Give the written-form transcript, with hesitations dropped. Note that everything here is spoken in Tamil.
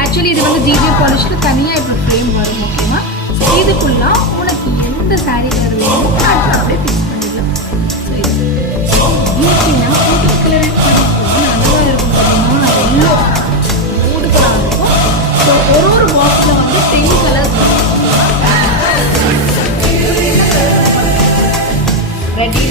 ஆக்சுவலி இது வந்து ஜிஜே பாலிஷ்க்கு தனியாக இப்போ ஃப்ரேம் வரும். ஓகேவா? இதுக்குள்ள உனக்கு எந்த சாரீ கலர் வேணுமோ அதை அப்படியே ஃபிக்ஸ் பண்ணிடலாம். ஸோ இது பியூட்டினா கூட்டு கலர் நல்லா இருக்கும் பார்த்தீங்கன்னா எல்லோ மூடு கலர் இருக்கும். ஸோ ஒரு பாக்ஸில் வந்து 10 கலர்ஸ் ரெடி.